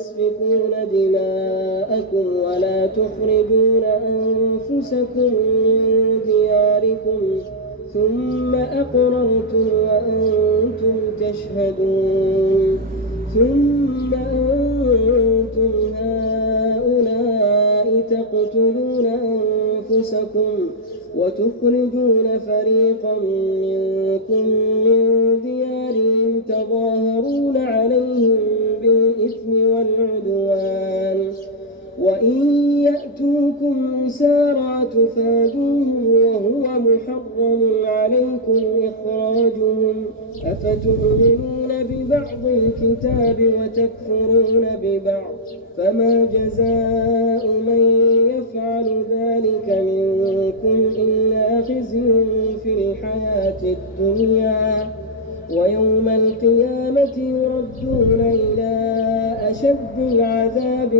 تسفكون دماءكم ولا تخرجون أنفسكم من دياركم ثم أقررتم وأنتم تشهدون ثم أنتم هؤلاء تقتلون أنفسكم وتخرجون فريقا منكم من ديارهم تظاهرون عليهم بالإثم والعدوان وإن يأتوكم أسارى تفادوهم وهو محرم عليكم إخراجهم أفتؤمنون ببعض الكتاب وتكفرون ببعض فما جزاء من يفعل ذلك منكم إلا خزي في الحياة الدنيا ويوم القيامة يردون إلى أشد العذاب